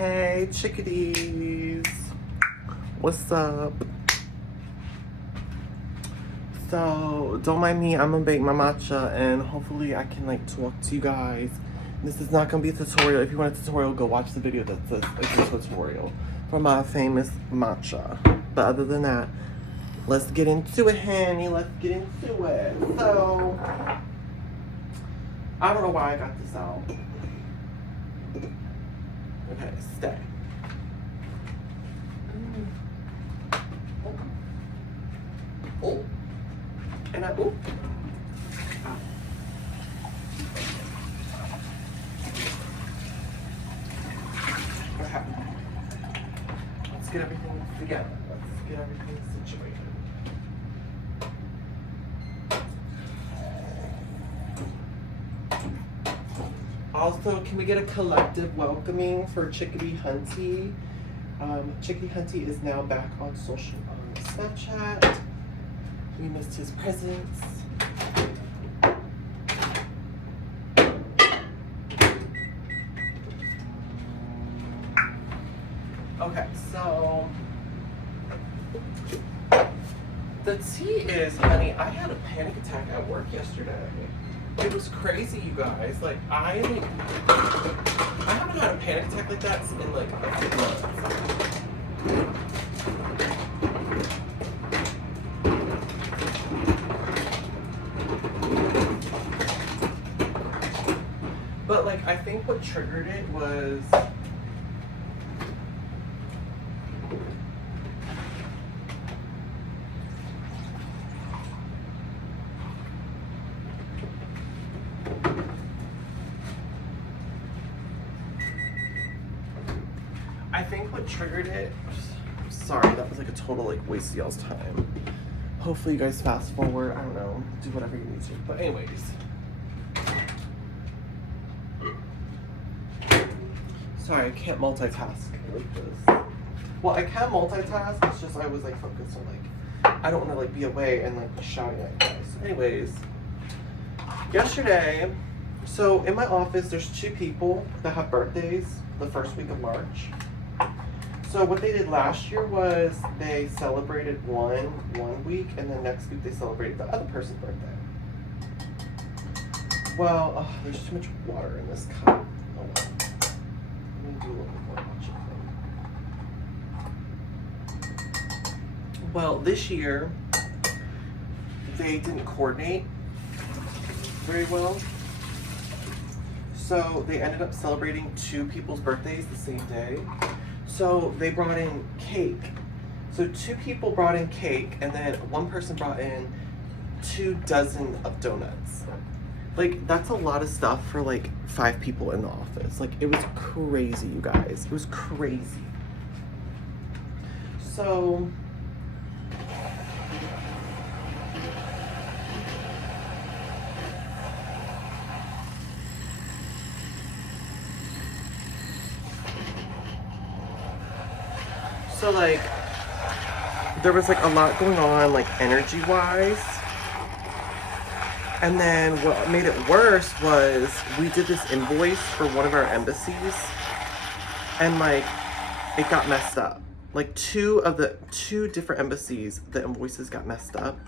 Hey chickadees, what's up? So don't mind me, I'm gonna bake my matcha and hopefully I can like talk to you guys. This is not gonna be a tutorial. If you want a tutorial, go watch the video that says it's a tutorial for my famous matcha. But other than that, let's get into it, honey. Let's get into it. So I don't know why I got this out. Okay, stay. Oh. And I, oh. Okay. Let's get everything together. Let's get everything situated. Also, can we get a collective welcoming for Chickadee Hunty? Chickadee Hunty is now back on social Snapchat. We missed his presence. Okay, so the tea is, honey, I had a panic attack at work yesterday. It was crazy, you guys. Like, I haven't had a panic attack like that in like a few months. But like, I think what triggered it was sorry, that was like a total like waste of y'all's time. Hopefully you guys fast forward, I don't know, do whatever you need to. But anyways. Sorry, I can't multitask like this. Well, I can multitask, it's just I was like focused on like, I don't want to like be away and like shouting at you guys. So anyways, yesterday, so in my office there's 2 people that have birthdays the first week of March. So what they did last year was they celebrated one week, and then next week they celebrated the other person's birthday. Well, there's too much water in this cup. Oh well. Let me do a little bit more matcha. Well, this year they didn't coordinate very well. So they ended up celebrating 2 people's birthdays the same day. So they brought in cake. So 2 people brought in cake, and then 1 person brought in 2 dozen of donuts. Like, that's a lot of stuff for like 5 people in the office. Like, it was crazy, you guys. It was crazy. So like, there was like a lot going on, like energy-wise. And then what made it worse was we did this invoice for one of our embassies, and like, it got messed up. Like 2 different embassies, the invoices got messed up.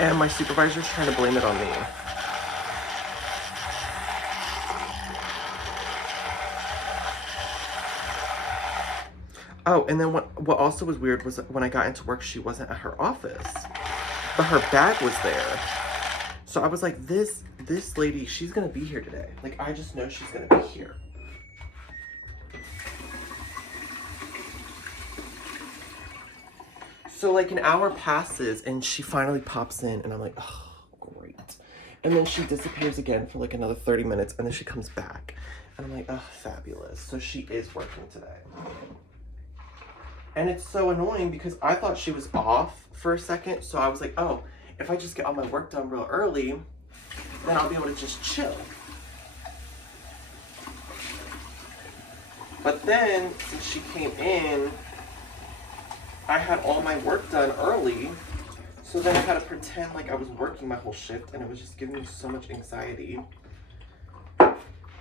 And my supervisor's trying to blame it on me. Oh, and then what also was weird was when I got into work, she wasn't at her office, but her bag was there. So I was like, this lady, she's gonna be here today. Like, I just know she's gonna be here. So like an hour passes and she finally pops in, and I'm like, oh, great. And then she disappears again for like another 30 minutes, and then she comes back. And I'm like, oh, fabulous. So she is working today. And it's so annoying because I thought she was off for a second. So I was like, oh, if I just get all my work done real early, then I'll be able to just chill. But then, since she came in, I had all my work done early. So then I had to pretend like I was working my whole shift, and it was just giving me so much anxiety.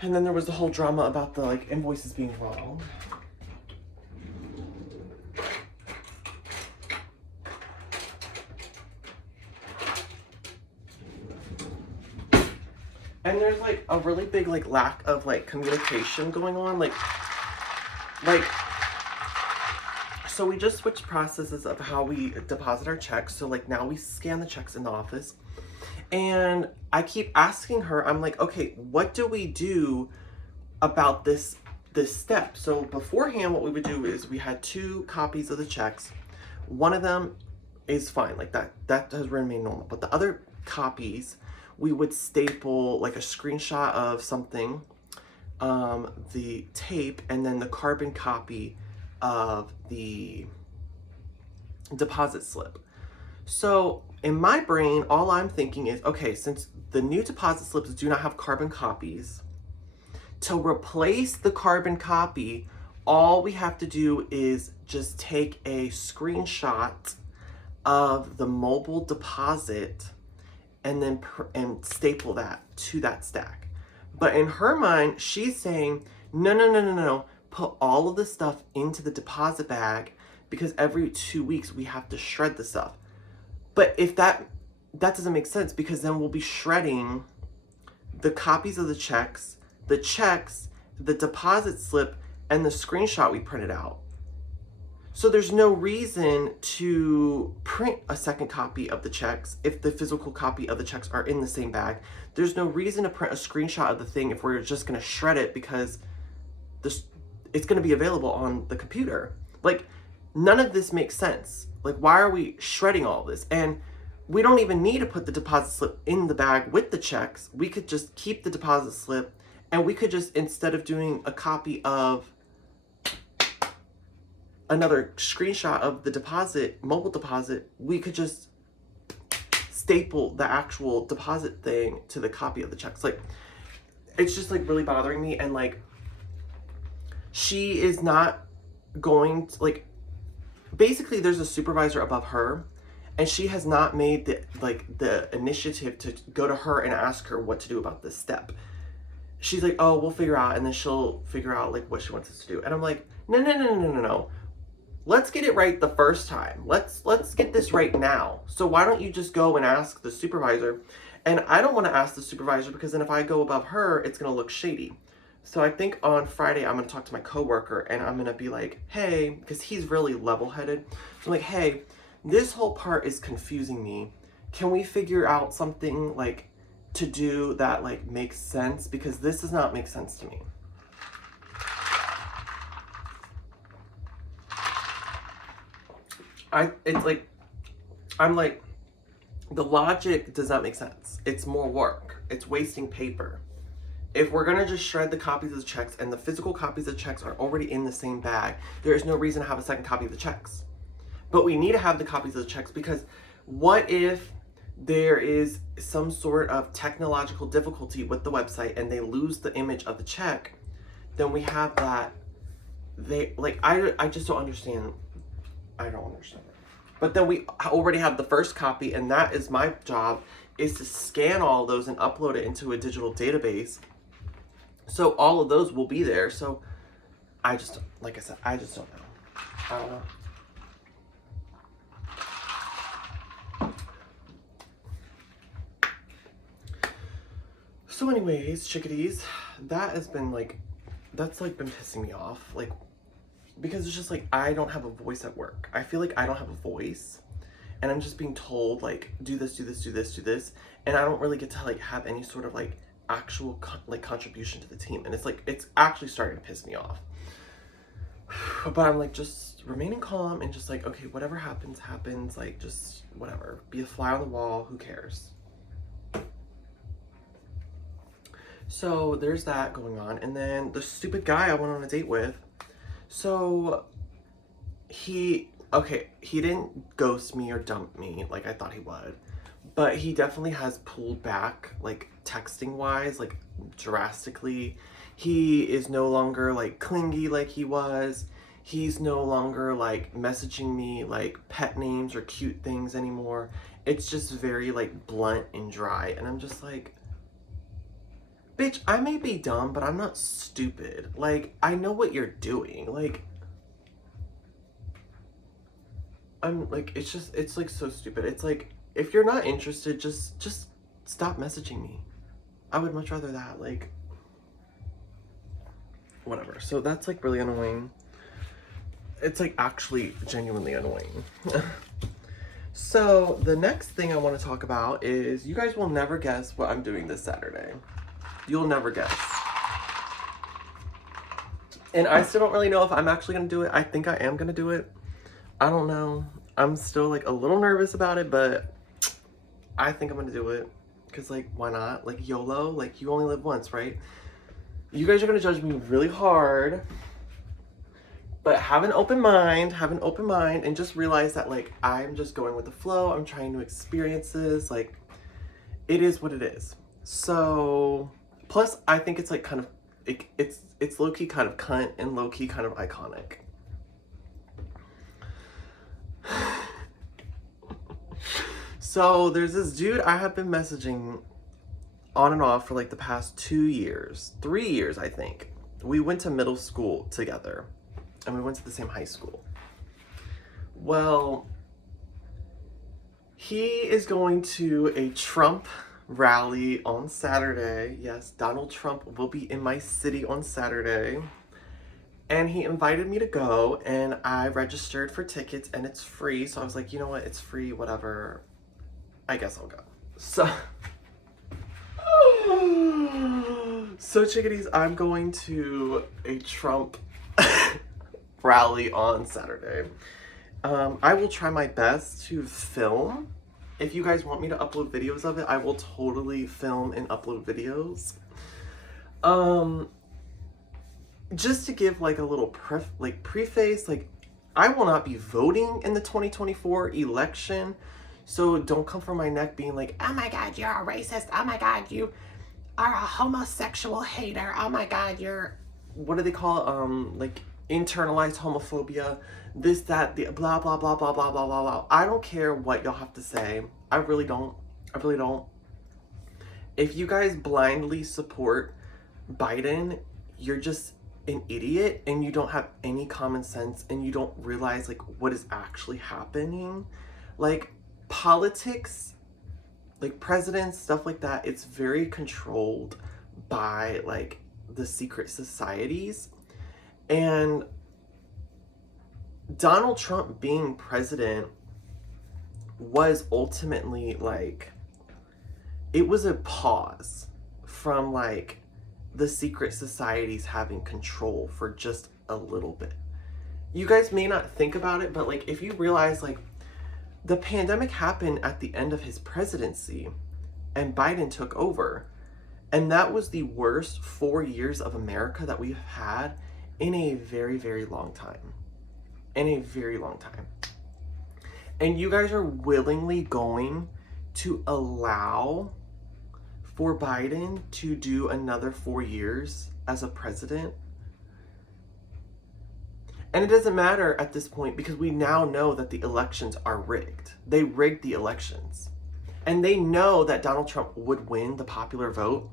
And then there was the whole drama about the like invoices being wrong. And there's like a really big like lack of like communication going on. Like so we just switched processes of how we deposit our checks. So like now we scan the checks in the office. And I keep asking her, I'm like, okay, what do we do about this step? So beforehand, what we would do is we had 2 copies of the checks. One of them is fine, like that has remained normal. But the other copies, we would staple like a screenshot of something, the tape, and then the carbon copy of the deposit slip. So in my brain, all I'm thinking is, okay, since the new deposit slips do not have carbon copies, to replace the carbon copy, all we have to do is just take a screenshot of the mobile deposit and then and staple that to that stack. But in her mind, she's saying, no, put all of the stuff into the deposit bag because every 2 weeks we have to shred the stuff. But if that doesn't make sense, because then we'll be shredding the copies of the checks, the deposit slip, and the screenshot we printed out. So there's no reason to print a second copy of the checks if the physical copy of the checks are in the same bag. There's no reason to print a screenshot of the thing if we're just going to shred it because it's going to be available on the computer. Like, none of this makes sense. Like, why are we shredding all this? And we don't even need to put the deposit slip in the bag with the checks. We could just keep the deposit slip, and we could just, instead of doing a copy of another screenshot of the deposit, mobile deposit, we could just staple the actual deposit thing to the copy of the checks. Like, it's just like really bothering me. And like, she is not going to, like, basically there's a supervisor above her, and she has not made the initiative to go to her and ask her what to do about this step. She's like, oh, we'll figure out, and then she'll figure out like what she wants us to do. And I'm like, no. Let's get it right the first time. Let's get this right now. So why don't you just go and ask the supervisor? And I don't want to ask the supervisor because then if I go above her, it's going to look shady. So I think on Friday, I'm going to talk to my coworker and I'm going to be like, hey, because he's really level-headed. So I'm like, hey, this whole part is confusing me. Can we figure out something like to do that like makes sense? Because this does not make sense to me. I'm like, the logic does not make sense. It's more work. It's wasting paper. If we're gonna just shred the copies of the checks and the physical copies of the checks are already in the same bag, there is no reason to have a second copy of the checks. But we need to have the copies of the checks because what if there is some sort of technological difficulty with the website and they lose the image of the check? Then we have that. I just don't understand. I don't understand it. But then we already have the first copy, and that is my job, is to scan all those and upload it into a digital database. So all of those will be there. So I just, like I said, I just don't know. I don't know. So anyways, chickadees, that has been like, that's like been pissing me off. Like, because it's just like, I don't have a voice at work. I feel like I don't have a voice, and I'm just being told like, do this, do this, do this, do this. And I don't really get to like have any sort of like actual contribution to the team. And it's like, it's actually starting to piss me off. But I'm like, just remaining calm and just like, okay, whatever happens, happens. Like, just whatever, be a fly on the wall. Who cares? So there's that going on. And then the stupid guy I went on a date with, so he didn't ghost me or dump me like I thought he would, but he definitely has pulled back, like texting wise, like drastically. He is no longer like clingy like he was. He's no longer like messaging me like pet names or cute things anymore. It's just very like blunt and dry, and I'm just like, bitch, bitch, I may be dumb, but I'm not stupid. Like, I know what you're doing. Like, I'm like, it's like so stupid. It's like, if you're not interested, just stop messaging me. I would much rather that. Like, whatever. So that's like really annoying. It's like actually genuinely annoying. So the next thing I want to talk about is, you guys will never guess what I'm doing this Saturday. You'll never guess. And I still don't really know if I'm actually going to do it. I think I am going to do it. I don't know. I'm still like a little nervous about it, but I think I'm going to do it. Because like, why not? Like, YOLO, like you only live once, right? You guys are going to judge me really hard. But have an open mind, and just realize that like, I'm just going with the flow. I'm trying new experiences. Like, it is what it is. So, plus I think it's like kind of, it's low-key kind of cunt and low-key kind of iconic. So there's this dude I have been messaging on and off for like the past 2 years, 3 years, I think. We went to middle school together. And we went to the same high school. Well, he is going to a Trump rally on Saturday. Yes, Donald Trump will be in my city on Saturday. And he invited me to go, and I registered for tickets, and it's free. So I was like, you know what? It's free, whatever. I guess I'll go. So chickadees, I'm going to a Trump rally on Saturday. I will try my best to film. If you guys want me to upload videos of it, I will totally film and upload videos. Just to give like a little preface, like, I will not be voting in the 2024 election. So don't come for my neck being like, oh my God, you're a racist. Oh my God, you are a homosexual hater. Oh my God, you're, what do they call it? Like, internalized homophobia, this, that, the blah, blah, blah, blah, blah, blah, blah, blah. I don't care what y'all have to say. I really don't. If you guys blindly support Biden, you're just an idiot, and you don't have any common sense, and you don't realize like what is actually happening. Like, politics, like presidents, stuff like that, it's very controlled by like the secret societies. And Donald Trump being president was ultimately like, it was a pause from like the secret societies having control for just a little bit. You guys may not think about it, but like, if you realize like the pandemic happened at the end of his presidency and Biden took over, and that was the worst 4 years of America that we've had in a very, very long time. And you guys are willingly going to allow for Biden to do another 4 years as a president? And it doesn't matter at this point, because we now know that the elections are rigged. They rigged the elections. And they know that Donald Trump would win the popular vote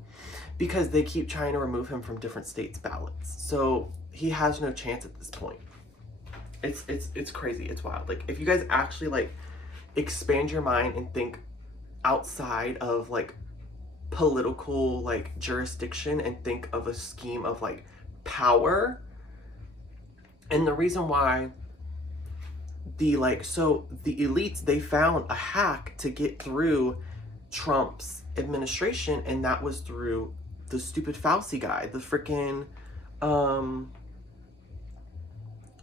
because they keep trying to remove him from different states' ballots. So he has no chance at this point. It's crazy. It's wild. Like, if you guys actually like expand your mind and think outside of like political like jurisdiction and think of a scheme of like power, and the reason why the elites, they found a hack to get through Trump's administration, and that was through the stupid Fauci guy, the freaking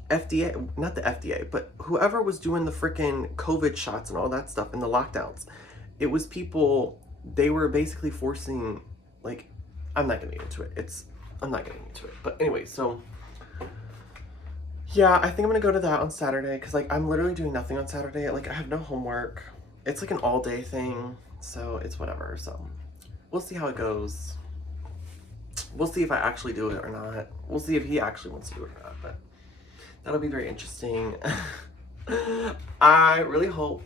FDA, not the FDA, but whoever was doing the freaking COVID shots and all that stuff and the lockdowns. It was people, they were basically forcing, like, I'm not getting into it. I'm not getting into it. But anyway, so yeah, I think I'm gonna go to that on Saturday, because like, I'm literally doing nothing on Saturday. Like, I have no homework. It's like an all-day thing, so it's whatever. So we'll see how it goes. We'll see if I actually do it or not. We'll see if he actually wants to do it or not, but that'll be very interesting. I really hope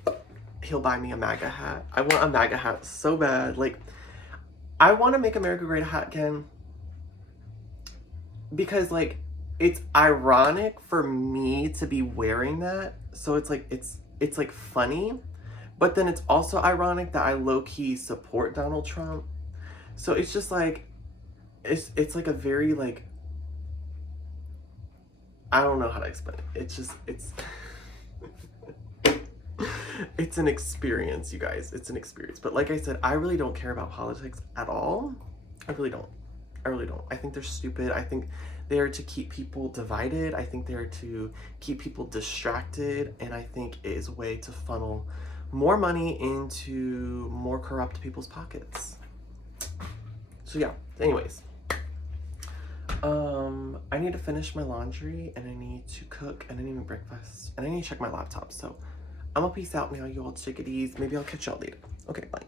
he'll buy me a MAGA hat. I want a MAGA hat so bad. Like, I want to make America Great again because like it's ironic for me to be wearing that. So it's like it's like funny, but then it's also ironic that I low-key support Donald Trump. So it's just like it's like a very like I don't know how to explain it. It's just it's it's an experience, you guys. It's an experience. But like I said, I really don't care about politics at all. I really don't. I really don't. I think they're stupid. I think they're to keep people divided. I think they're to keep people distracted. And I think it is a way to funnel more money into more corrupt people's pockets. So yeah, anyways. I need to finish my laundry and I need to cook and I need to make breakfast and I need to check my laptop. So I'm gonna peace out now, you all chickadees. Maybe I'll catch y'all later. Okay, bye.